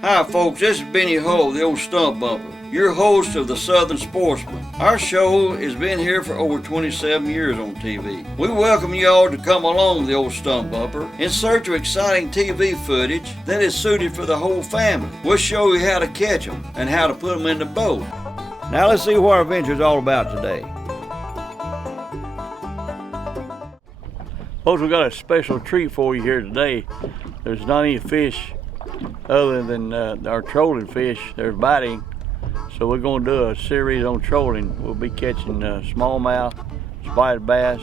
Hi folks, this is Benny Ho, the Ol Stump Bumper, your host of the Southern Sportsman. Our show has been here for over 27 years on TV. We welcome you all to come along the Ol Stump Bumper in search of exciting TV footage that is suited for the whole family. We'll show you how to catch them and how to put them in the boat. Now let's see what our adventure is all about today. Folks, we got a special treat for you here today. There's not any fish other than our trolling fish. They're biting, so we're going to do a series on trolling. We'll be catching smallmouth, spotted bass,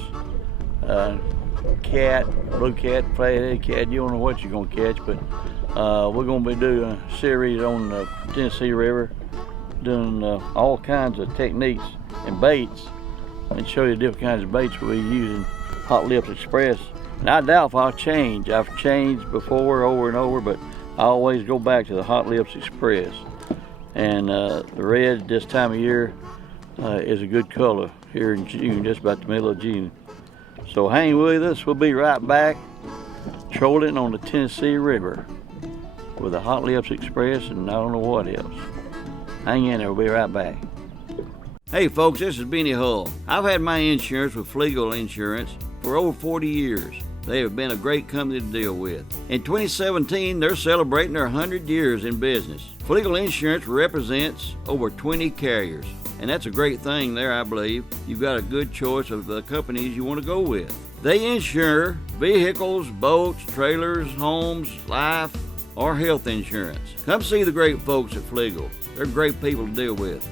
cat, blue cat, flathead cat. You don't know what you're going to catch, but we're going to be doing a series on the Tennessee River, doing all kinds of techniques and baits, and show you different kinds of baits we're using. Hot Lips Express, and I doubt if I'll change. I've changed before over and over, but I always go back to the Hot Lips Express. And the red this time of year is a good color here in June, just about the middle of June. So hang with us. We'll be right back trolling on the Tennessee River with the Hot Lips Express and I don't know what else. Hang in there, we'll be right back. Hey folks, this is Benny Hull. I've had my insurance with Flegel Insurance for over 40 years. They have been a great company to deal with. In 2017, they're celebrating their 100 years in business. Flegel Insurance represents over 20 carriers, and that's a great thing there, I believe. You've got a good choice of the companies you want to go with. They insure vehicles, boats, trailers, homes, life, or health insurance. Come see the great folks at Flegel. They're great people to deal with.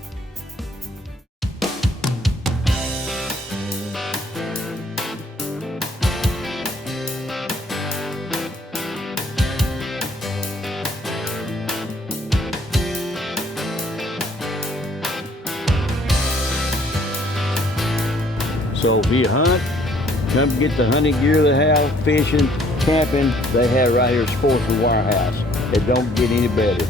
So if you hunt, come get the hunting gear they have, fishing, camping, they have right here at Sportsman Warehouse. It don't get any better.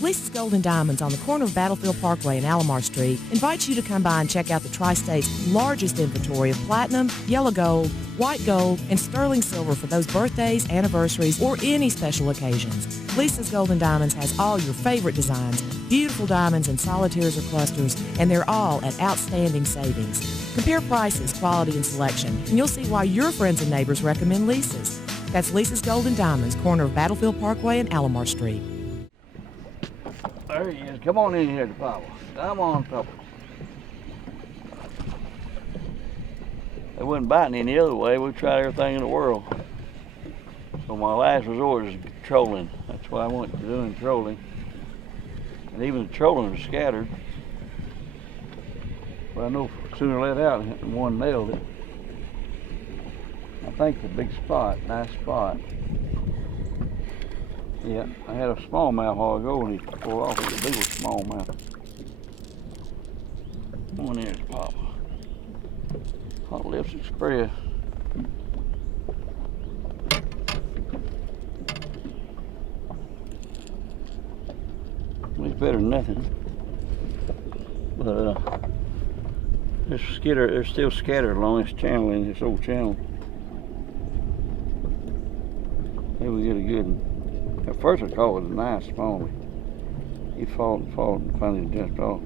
Lisa's Gold and Diamonds on the corner of Battlefield Parkway and Alomar Street invites you to come by and check out the Tri-State's largest inventory of platinum, yellow gold, white gold, and sterling silver for those birthdays, anniversaries, or any special occasions. Lisa's Gold and Diamonds has all your favorite designs, beautiful diamonds in solitaires or clusters, and they're all at outstanding savings. Compare prices, quality, and selection, and you'll see why your friends and neighbors recommend Lisa's. That's Lisa's Gold and Diamonds, corner of Battlefield Parkway and Alomar Street. There he is. Come on in here to Papa. Come on, Papa. They wasn't biting any other way. We tried everything in the world. So my last resort is trolling. That's why I went to doing trolling. And even the trolling was scattered. But I know sooner let out and one nailed it. I think it's a big spot, nice spot. Yeah, I had a smallmouth a while ago and he pulled off with a big smallmouth. Come on in, Papa. Hot Lips Express. It's better than nothing. But they're still scattered along this channel, in this old channel. Here we get a good one. At first I thought it was a nice small. He fought and finally jumped off.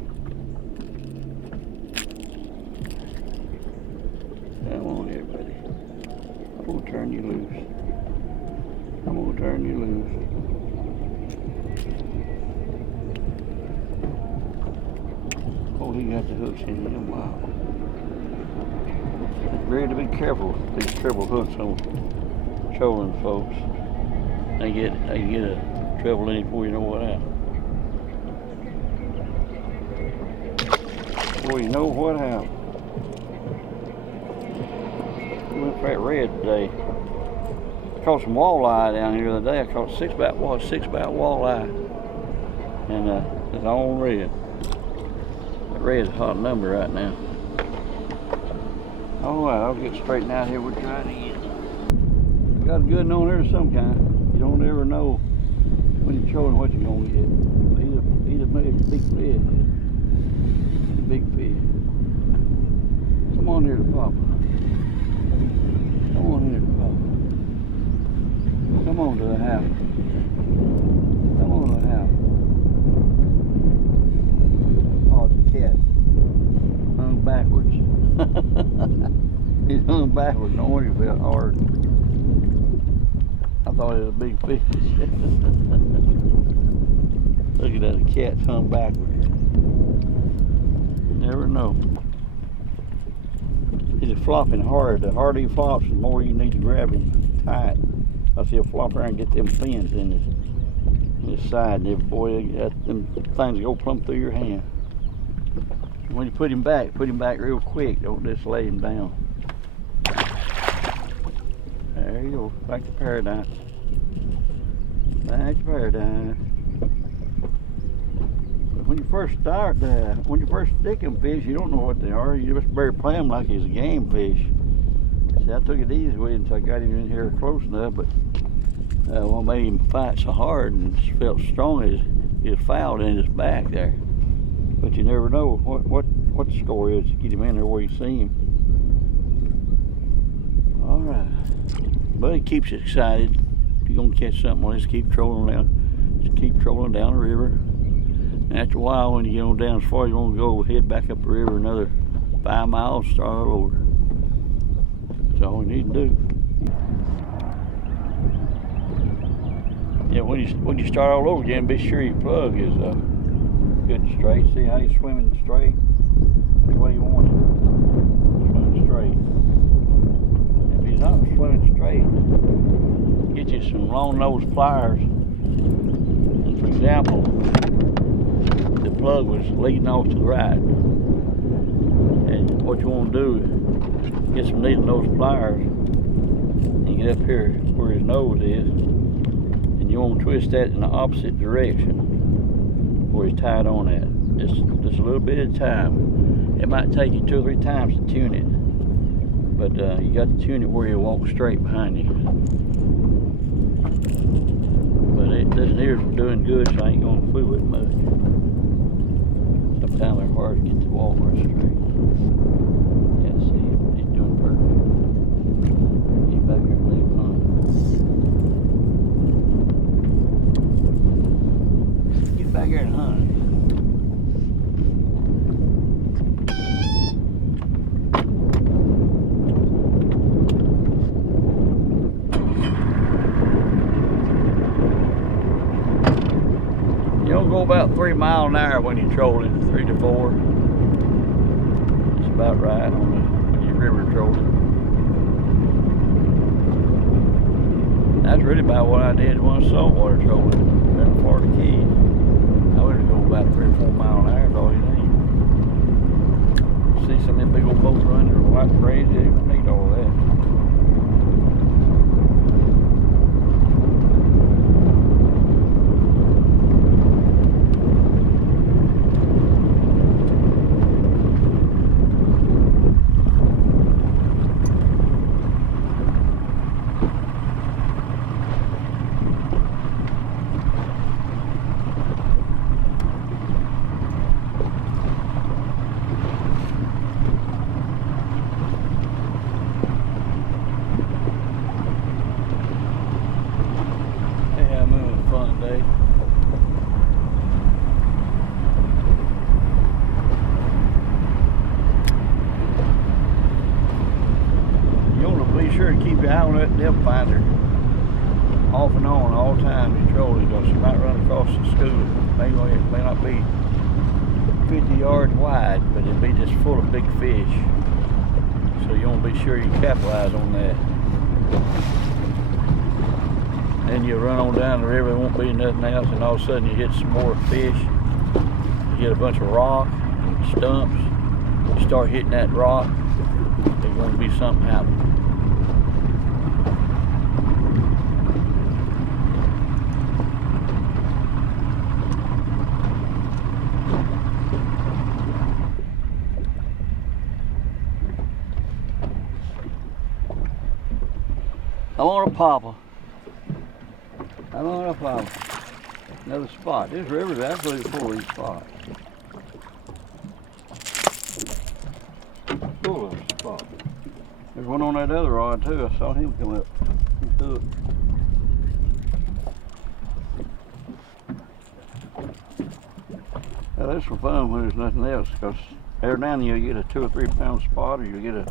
Come on here, buddy. I'm gonna turn you loose. I'm gonna turn you loose. Oh, he got the hooks in him. Wow. Ready to be careful with these triple hooks on trolling, folks. They get a treble in it before you know what happened. Before you know what happened. We went for that red today. I caught some walleye down here the other day. I caught six back walleye. And it's on red. That red's a hot number right now. Alright, I'll get straightened out here. We'll try it again. Got a good one on here of some kind. You don't ever know when you're trolling what you're gonna get. Either maybe a big fish. A big fish. Come on here to Papa. Come on here to Papa. on to the house. Come on to the house. Oh, it's a cat. Hung backwards. He's hung backwards. No wonder he felt hard. I thought it was a big fish. Look at that, the cat's hung backwards. Never know. He's flopping hard. The harder he flops, the more you need to grab him tight. I see he'll flop around and get them fins in his side. And boy, them things go plumb through your hand. When you put him back real quick. Don't just lay him down. There you go. Back to paradise. Back to paradise. But when you first stick them fish, you don't know what they are. You just better play them like he's a game fish. See, I took it easy with him until I got him in here close enough, but what made him fight so hard and felt strong is he was fouled in his back there. But you never know what the score is to get him in there where you see him. All right, but it keeps you excited. If you're gonna catch something, well, just keep trolling down. Just keep trolling down the river. And after a while, when you get on down as far as you want to go, head back up the river another 5 miles, start all over. That's all we need to do. Yeah, when you start all over again, be sure your plug is good and straight. See how he's swimming straight? That's the way you want him. Swimming straight. If he's not swimming straight, get you some long nose pliers. And for example, the plug was leading off to the right. And what you want to do is get some needle nose pliers and get up here where his nose is. And you want to twist that in the opposite direction where he's tied on at. Just a little bit at a time. It might take you 2 or 3 times to tune it. But you got to tune it where you walk straight behind you. But this ears are doing good, so I ain't going to fool it much. Sometimes they're hard to get the walrus straight. Yeah, see, he's doing perfect. Get back here and leave him on. Get back here and hunt. You'll go about 3 miles an hour when you're trolling, 3 to 4. It's about right when you're river trolling. That's really about what I did when I was saltwater trolling in Florida Keys. I would go about 3 or 4 miles an hour, is all you need. See some of them big old boats running like crazy, you don't need all that. Sure to keep your eye on that depth finder off and on all the time you're trolling, because you might run across the school. It may not be 50 yards wide, but it'll be just full of big fish. So you want to be sure you capitalize on that. Then you run on down the river, there won't be nothing else, and all of a sudden you hit some more fish. You get a bunch of rock and stumps. You start hitting that rock, there's going to be something happening. I want a popper. I want a popper. Another spot. This river's absolutely full of these spots. Full of spots. There's one on that other rod too. I saw him come up. He's hooked. Well, that's for fun when there's nothing else, because every now and then you get a 2 or 3 pound spot, or you get a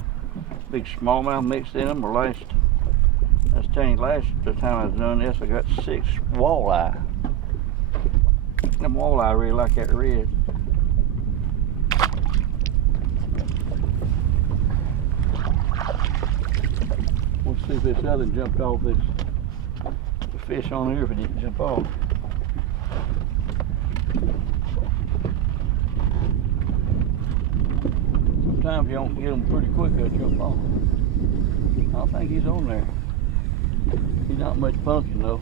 big smallmouth mixed in them, or last time I was doing this, I got 6 walleye. Them walleye really like that red. We'll see if this other jumped off this fish on here, if it didn't jump off. Sometimes you don't get them pretty quick, they'll jump off. I don't think he's on there. He's not much pumpkin though.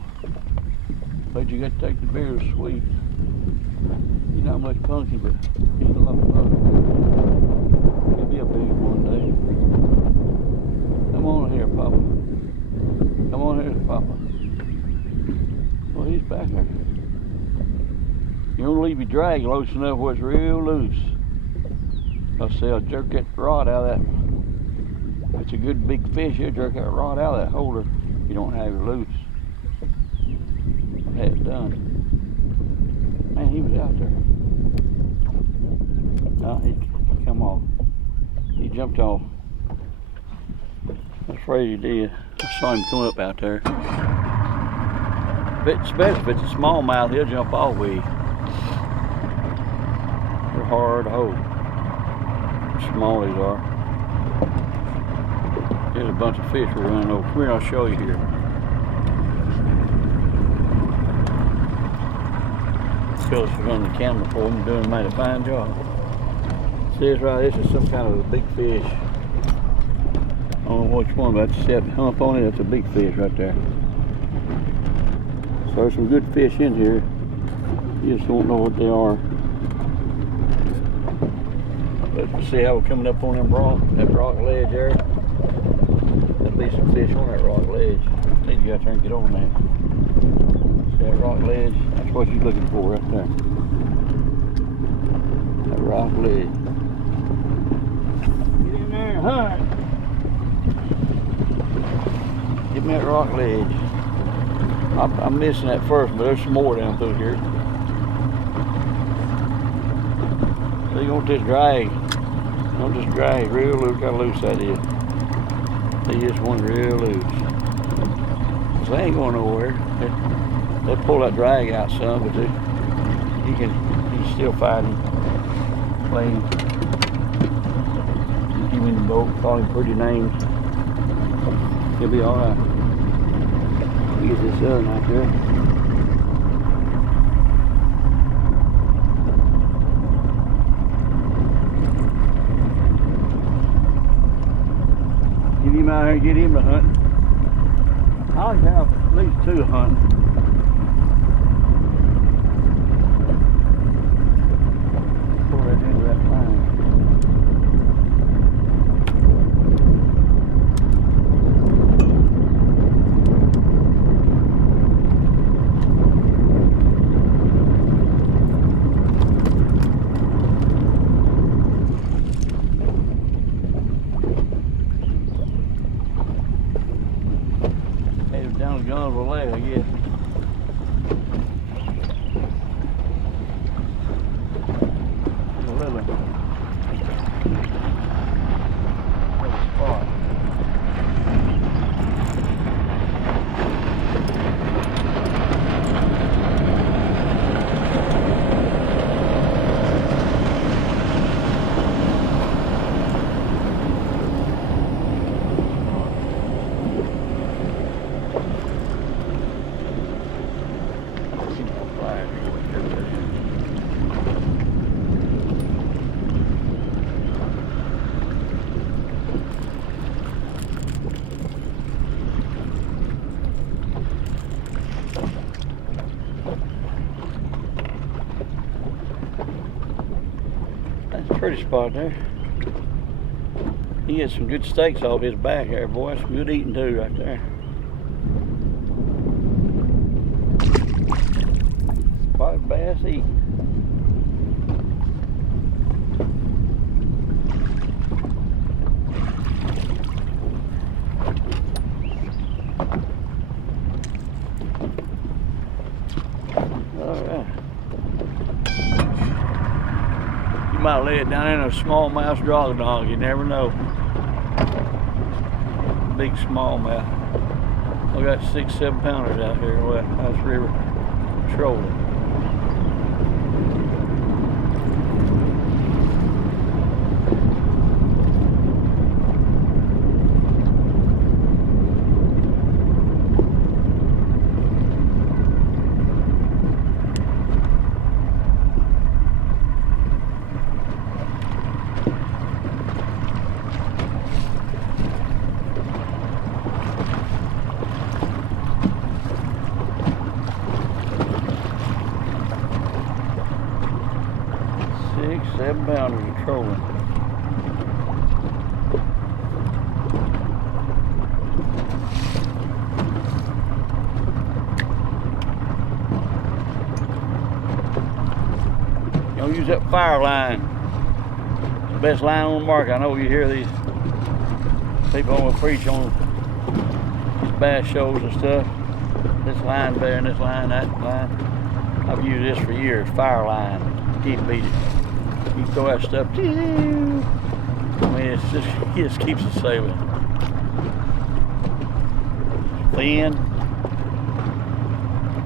But you got to take the beer sweet. He's not much pumpkin, but he's a lot of fun. He'll be a big one day. Come on here, Papa. Come on here, Papa. Well, he's back there. You don't leave your drag loose enough where it's real loose. I'll say I'll jerk that rod out of that. If it's a good big fish, you'll jerk that rod out of that holder. You don't have it loose. I had it done. Man, he was out there. No, he come off. He jumped off. I was afraid he did. I saw him come up out there. Especially if it's a smallmouth, he'll jump off with you. They're hard to hold. Small these are. There's a bunch of fish we're running over. Come here, I'll show you here. Phyllis was running the camera for him, doing a mighty fine job. See this right, this is some kind of a big fish. I don't know which one, but I just see that hump on it, that's a big fish right there. So there's some good fish in here. You just don't know what they are. But see how we're coming up on them that rock ledge there? There'll be some fish on that rock ledge. I think you got to turn and get on that. See that rock ledge? That's what you're looking for right there. That rock ledge. Get in there and hunt. Get me that rock ledge. I'm missing that first, but there's some more down through here. So you want this drag. Don't just drag real loose. Look how loose that is. They just want real loose. So they ain't going nowhere. They pull that drag out some, but he's still fighting. Playing. Give him the boat, call him pretty names. He'll be alright. Get this other out there. Get him out here and get him to hunt. I'll have at least 2 hunting. Pull that into that line. Down the gun over the leg, I guess. A little spot. Pretty spot there. He had some good steaks off his back there, boy. Some good eating too right there. Spotted bass eating. All right. might lay it down in a smallmouth dog. You never know. Big smallmouth. We got 6-7 pounders out here in West River trolling. Seven pounders of trolling. Don't use that fire line. It's the best line on the market. I know you hear these people on the preach on these bass shows and stuff. This line better than this line, that line. I've used this for years. Fire line. Can't beat it. You throw that stuff, I mean, it just keeps it sailing. Thin,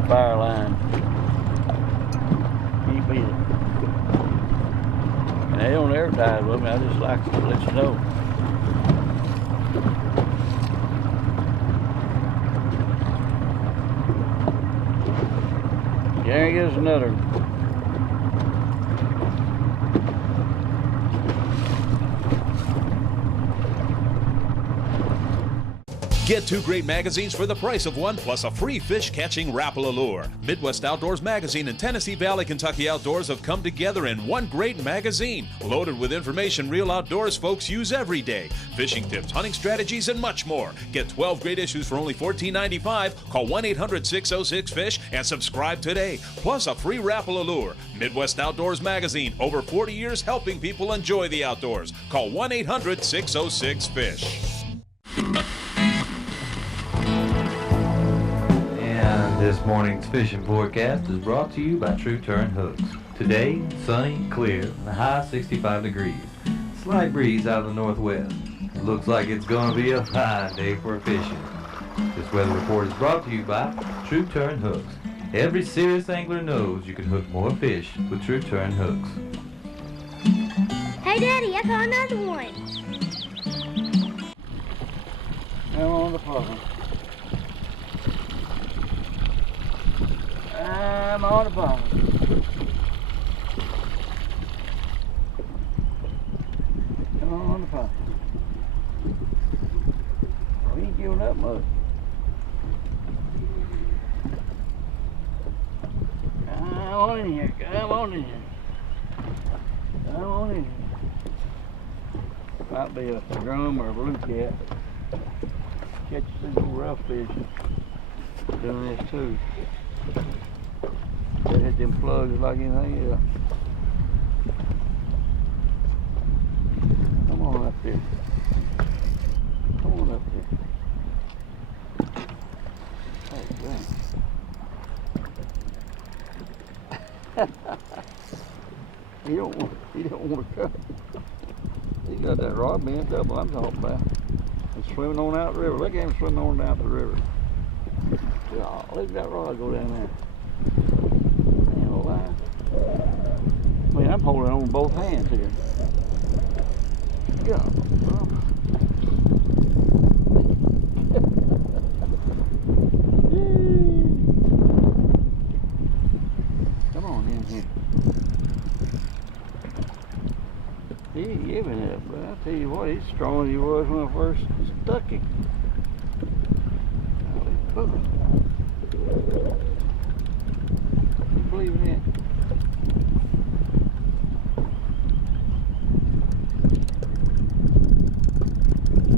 fire line. Can't beat it. And they don't advertise with me, I just like to let you know. There he is, another. Get 2 great magazines for the price of 1, plus a free fish-catching Rapala lure. Midwest Outdoors Magazine and Tennessee Valley, Kentucky Outdoors have come together in one great magazine, loaded with information real outdoors folks use every day. Fishing tips, hunting strategies, and much more. Get 12 great issues for only $14.95. Call 1-800-606-FISH and subscribe today. Plus a free Rapala lure. Midwest Outdoors Magazine, over 40 years helping people enjoy the outdoors. Call 1-800-606-FISH. This morning's fishing forecast is brought to you by True Turn Hooks. Today, sunny, clear, and a high 65 degrees. Slight breeze out of the northwest. It looks like it's going to be a fine day for fishing. This weather report is brought to you by True Turn Hooks. Every serious angler knows you can hook more fish with True Turn Hooks. Hey, Daddy, I caught another one. I'm on the phone. I'm on the phone. I'm on the phone. We ain't giving up much. Come on in here. Come on in here. Come on in here. Might be a drum or a blue cat. Catch some little rough fish doing this too. They hit them plugs like anything else. Come on up there. Come on up there. Oh, dang. He don't want to cut. He got that rod bent up I'm talking about. He's swimming on out the river. Look at him swimming on down the river. Oh, look at that rod go down there. Ain't no line. I mean, I'm holding on with both hands here. God. Come on in here. He ain't giving it, but I tell you what, he's stronger than he was when I first stuck him. Oh. You believe in that?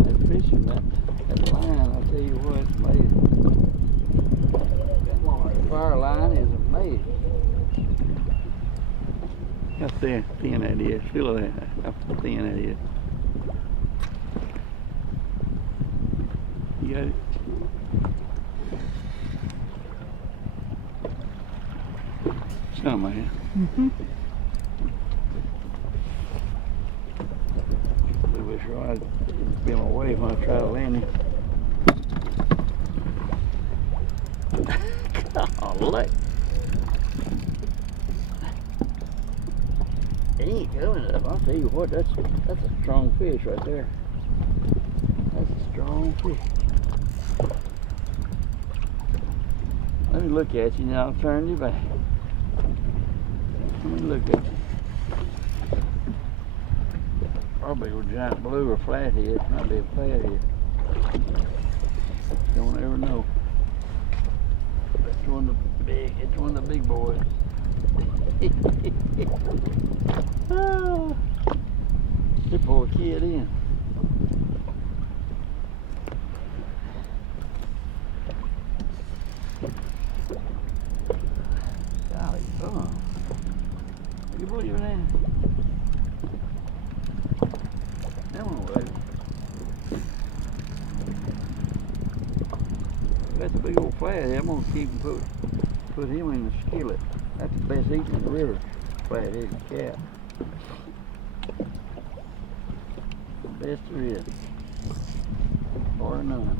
That fishing, that line, I'll tell you what, it's made. That fire line is amazing. How thin that is. Feel that, how thin that is. You got it? Some, man. might be on my way when I try to land him. Golly. He ain't coming up. I'll tell you what, that's a strong fish right there. That's a strong fish. Let me look at you now. I'll turn you back. Let me look at you. Probably a giant blue or flathead. Might be a flathead. Don't ever know. It's one of the big boys. Oh, they pull a kid in. Golly, can you believe that? Come on, baby. That's a big old flathead. I'm gonna keep him put him in the skillet. That's the best eating in the river. Flathead cat. The best there is. Or none.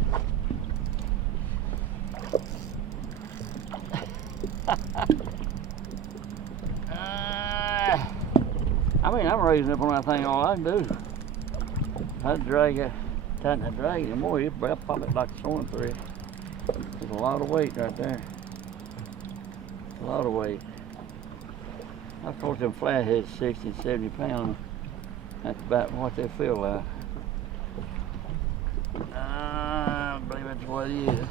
I mean, I'm raising up on that thing all I can do. I'd drag it, tighten that drag anymore, you'd pop it like a sewing thread. There's a lot of weight right there. A lot of weight. I've caught them flatheads 60 and 70 pounds. That's about what they feel like. I believe that's what it is.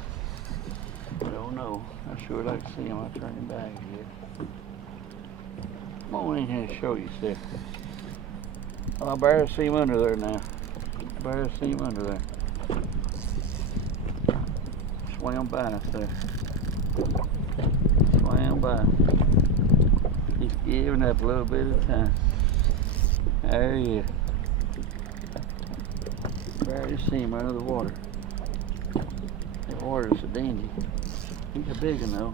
I don't know. I sure like to see him. I'll turn him back here. Come on in here and show you, Steph. Oh, I barely see him under there now. Barely see him under there. Swam by us there. Swam by. He's giving up a little bit of time. There he is. Barely see him under the water. The water's a dandy. He's a big one though.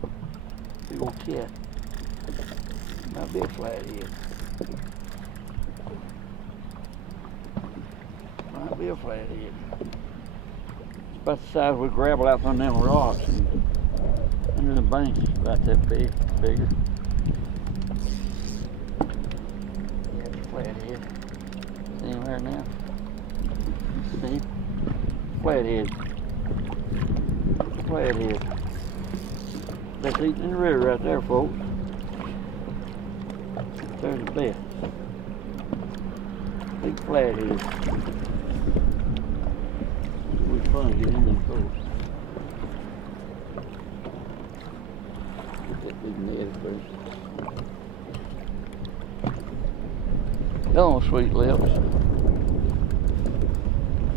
Big old cat. Not big flathead. Might be a flathead. It's about the size we gravel out from them rocks and under the banks. About that big, bigger. Yeah, it's a flathead. See him there now? See him? Flathead. Flathead. That's eating in the river right there, folks. There's the best. Big flathead. It'll be fun to get in them folks. Get that big net first. Come on, sweet lips.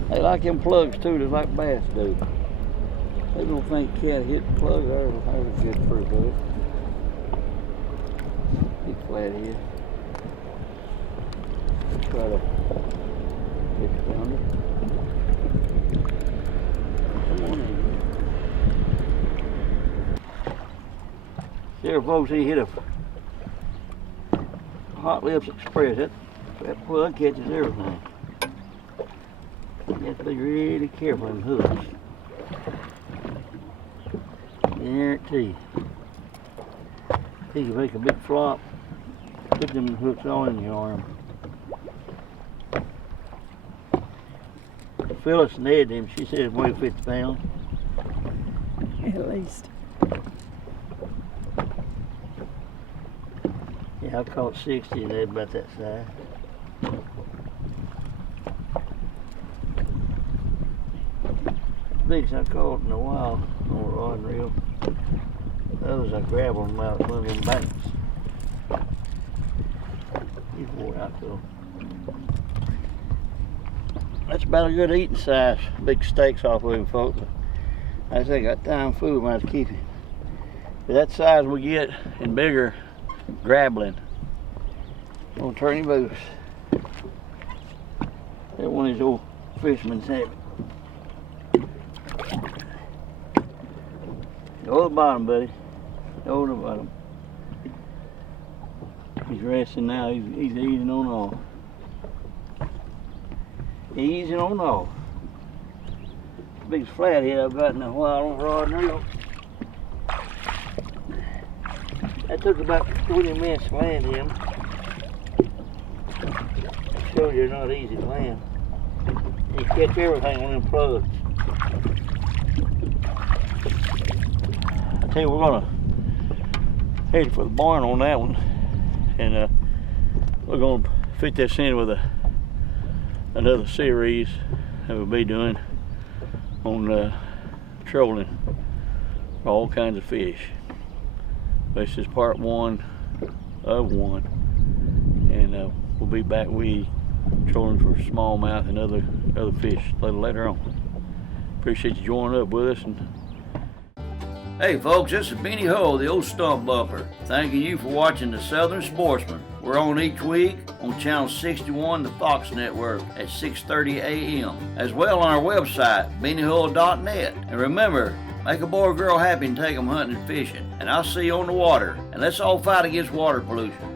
They like them plugs too, just like bass do. They don't think cat hit the plug. There's a good first hook. Big flathead. Try to get it under. Come on in. There, folks, he hit a Hot Lips Express. That plug catches everything. You have to be really careful in hooks. Guarantee. He can make a big flop. Put them hooks on in your arm. Phyllis nailed him. She said it weighed 50 pounds. At least. Yeah, I caught 60 and they're about that size. Biggest I caught in a while on a rod and reel. Those I grabbed them out one of them banks. He's wore out though. That's about a good eating size. Big steaks off of him, folks. I just ain't got time food when I was keeping. But that size we get and bigger, grabbling. Gonna turn him loose. That one of these old fishermen's having. Go to the bottom, buddy. Go to the bottom. He's resting now. He's eating on all. Easy on off. Biggest flathead I've got in a while on rod and reel. That took about 20 minutes to land him. I showed you they're not easy to land. You catch everything on them plugs. I tell you, we're gonna head for the barn on that one, and we're gonna fit this in with another series that we'll be doing on trolling for all kinds of fish. This is part 1 of 1, and we'll be back with trolling for smallmouth and other fish a little later on. Appreciate you joining up with us. And Hey folks, this is Benny Hull, the Ol Stump Bumper, thanking you for watching the Southern Sportsman. We're on each week on Channel 61, the Fox Network, at 6:30 a.m. As well on our website, bennyhull.net. And remember, make a boy or girl happy and take them hunting and fishing. And I'll see you on the water. And let's all fight against water pollution.